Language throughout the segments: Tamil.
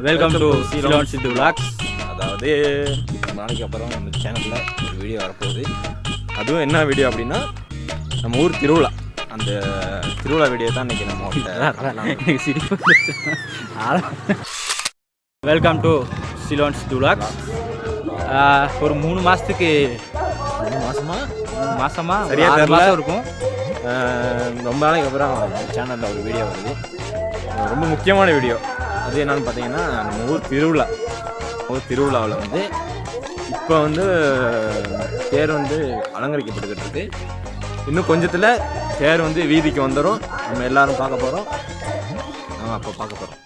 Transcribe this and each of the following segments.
Welcome to Ceylon Sithu vlogs. அதாவது நாளைக்கு அப்புறம் நம்ம சேனலில் ஒரு வீடியோ வரப்போகுது. அதுவும் என்ன வீடியோ அப்படின்னா நம்ம ஊர் திருவிழா. அந்த திருவிழா வீடியோ தான் இன்றைக்கி நம்ம சிரிப்பு. Welcome to Ceylon Sithu vlogs. ஒரு 3 மாதத்துக்கு 3 மாதமா சரியாக தெரியல இருக்கும். ரொம்ப நாளைக்கு அப்புறம் சேனலில் ஒரு வீடியோ வருது. ரொம்ப முக்கியமான வீடியோ. அது என்னென்னு பார்த்தீங்கன்னா நம்ம ஊர் திருவிழாவில் வந்து இப்போ வந்து தேர் வந்து அலங்கரிக்கப்பட்டுக்கிட்டு இருக்கு. இன்னும் கொஞ்சத்தில் தேர் வந்து வீதிக்கு வந்துடும். நம்ம எல்லாரும் பார்க்க போகிறோம். நம்ம அப்போ பார்க்க போகிறோம்.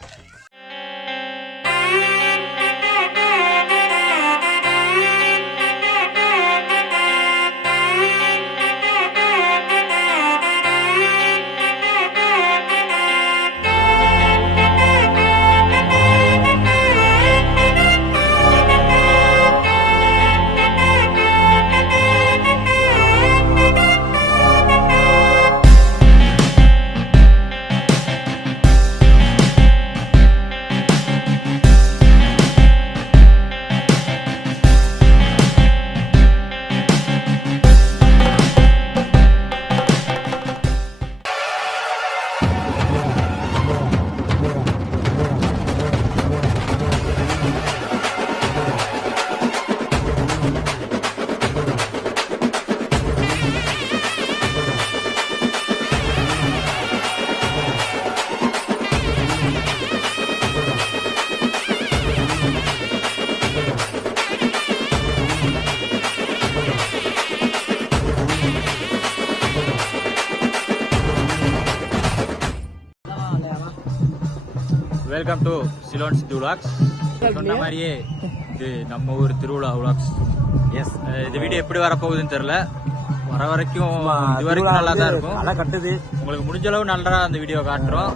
Welcome to Ceylon Sithu vlogs. சொன்ன மாதிரியே இது நம்ம ஊர் திருவிழா விலாக்ஸ். எஸ், இந்த வீடியோ எப்படி வரப்போகுதுன்னு தெரியல. வர வரைக்கும் இது வரைக்கும் நல்லா தான் இருக்கும். நல்லா கட்டுது. உங்களுக்கு முடிஞ்ச அளவு நல்லா அந்த வீடியோ காட்டுறோம்.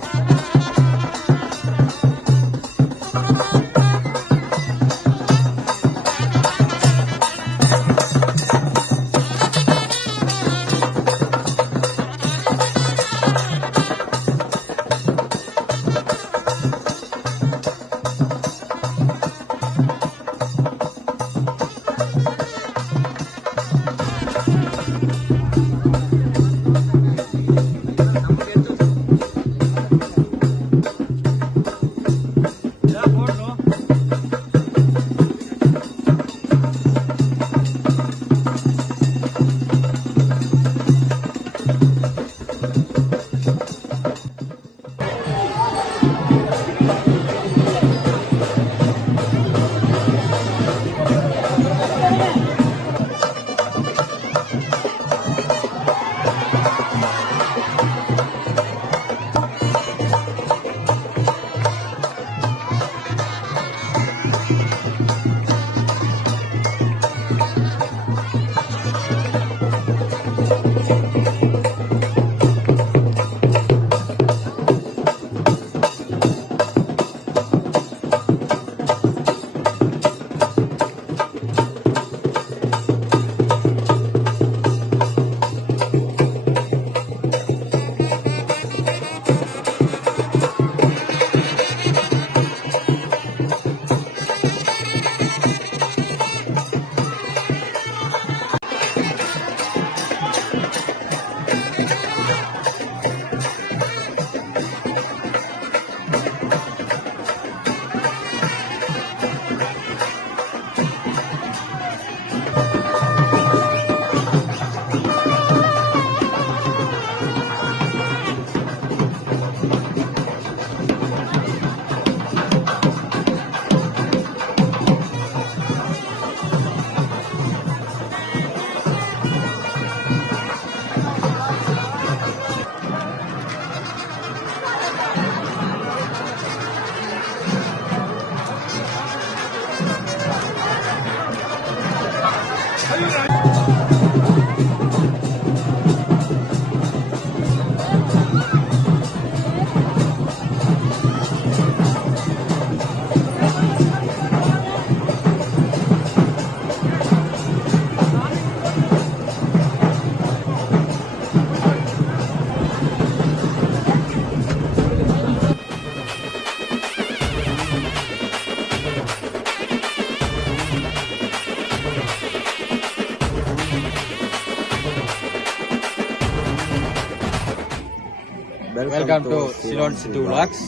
Welcome to Ceylon city vlogs.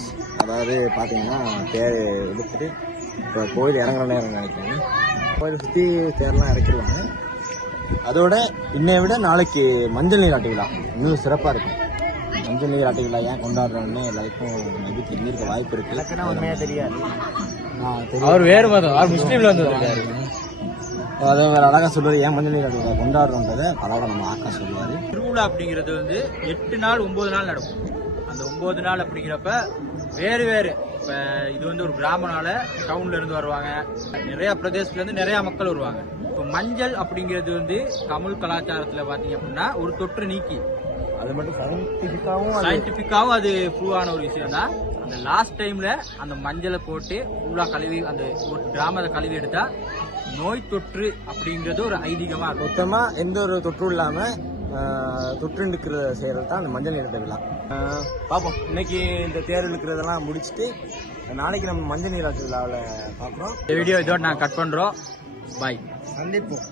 அதாவது பார்த்தீங்கன்னா தேர் எடுத்துட்டு இப்போ கோயில் இறங்குற நேரம் நினைக்கிறேன். கோயிலை சுற்றி தேர்லாம் இறக்கிடுவாங்க. அதோட இன்னைய விட நாளைக்கு மஞ்சள் நீராட்டு விழா இன்னும் சிறப்பாக இருக்கும். மஞ்சள் நீராட்டு விழா ஏன் கொண்டாடுறோன்னு எல்லாருக்கும் மேபி தெரிஞ்சிருக்க வாய்ப்பு இருக்கு. எனக்குன்னா உண்மையாக தெரியாது. அவர் வேறு மதம், அவர் முஸ்லீம்ல வந்து அதை வேறு அழகாக சொல்லுவார். ஏன் மஞ்சள் நீராட்டு விழா கொண்டாடுறோன்றதை அழகாக நம்ம ஆக்கா சொல்லுவார். திருவிழா அப்படிங்கிறது வந்து 8 நாள் 9 நாள் நடக்கும். அந்த 9 நாள் அப்படிங்கிறப்ப வேறு வேறு இப்போ இது வந்து ஒரு கிராமனால டவுன்ல இருந்து வருவாங்க, நிறைய பிரதேசத்துல இருந்து நிறைய மக்கள் வருவாங்க. இப்போ மஞ்சள் அப்படிங்கிறது வந்து தமிழ் கலாச்சாரத்துல பாத்தீங்க அப்படின்னா ஒரு தொற்று நீக்கி, அது மட்டும் சயின்டிபிக்காவும் அது ப்ரூவ் ஆன ஒரு விஷயம் தான். அந்த லாஸ்ட் டைம்ல அந்த மஞ்சளை போட்டு ஃபுல்லா கழுவி அந்த ஒரு கிராமத்தை கழுவி எடுத்தா நோய் தொற்று அப்படிங்கிறது ஒரு ஐதீகமா இருக்கும். மொத்தமாக எந்த ஒரு தொற்றும் இல்லாமல் தொற்று நிற்கிறத செய்கிறது தான் அந்த மஞ்சள் நீராட்டு விழா. பார்ப்போம். இன்னைக்கு இந்த தேர் இழுக்கிறதெல்லாம் முடிச்சுட்டு நாளைக்கு நம்ம மஞ்சள் நீராட்டு விழாவில் பார்க்குறோம். இந்த வீடியோ இதோட நான் கட் பண்றோம். பாய். சந்திப்போம்.